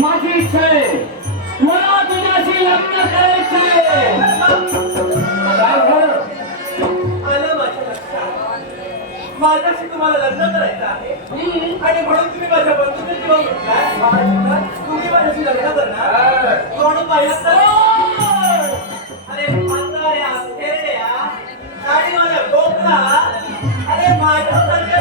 माझी इच्छा आहे. मला तुझ्याशी लग्न करायचंय माझ्याशी तुम्हाला लग्न करायचं आहे? आणि म्हणून तुम्ही माझ्या बंधूचे जीवन घेतलाय तुम्ही माझ्याशी लग्न करणार? कोण पाहिलं अरे म्हाताऱ्या अरे माझ्यासारख्या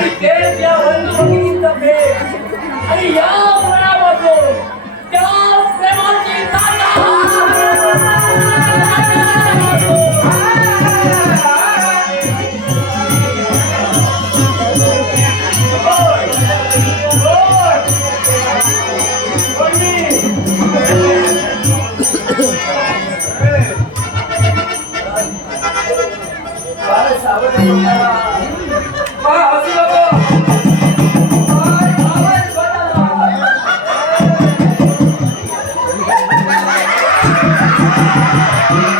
ಅಡಿ ಬೇಡ ಒಂದು ಮುಗಿಸುತ್ತವೆ ಅಡಿ ಯಾವ ಬರಬಹುದು ಯಾವ Hey! Para, sabe, Música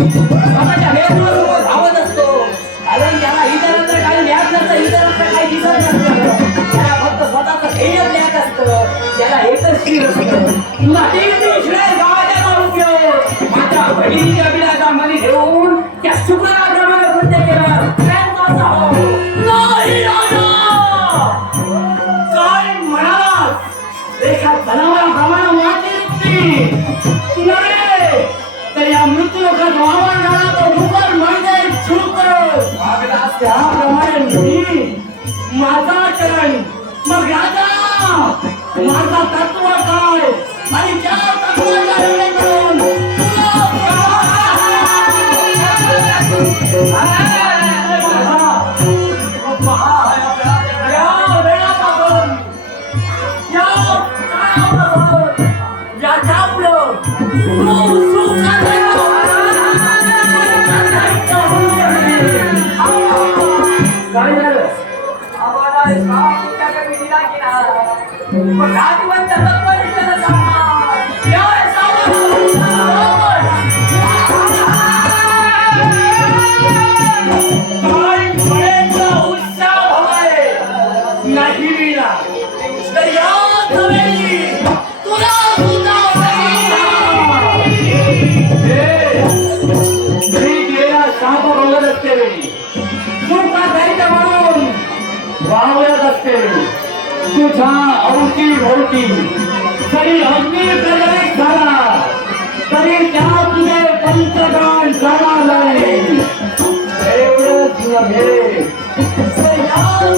बहिणीच्या बिलाचा मध्ये घेऊन त्या शुक्राप्रमाणे कृत्य केलं. त्यांचा हो. काय म्हणालास? एका जनावराप्रमाणे वाटली नुकती नव्हे तर या मृत्यूलोकात वावर झाला तो डुकर म्हणजे शुक्र त्याप्रमाणे मी माझा মার্কা पण आठवण त्याचा परिचय तुझ्या अवती भोवती तरी अग्नी प्रज्वलित झाला तरी त्या तुझे पंचगान जाणार नाही एवढंच नव्हे. तर या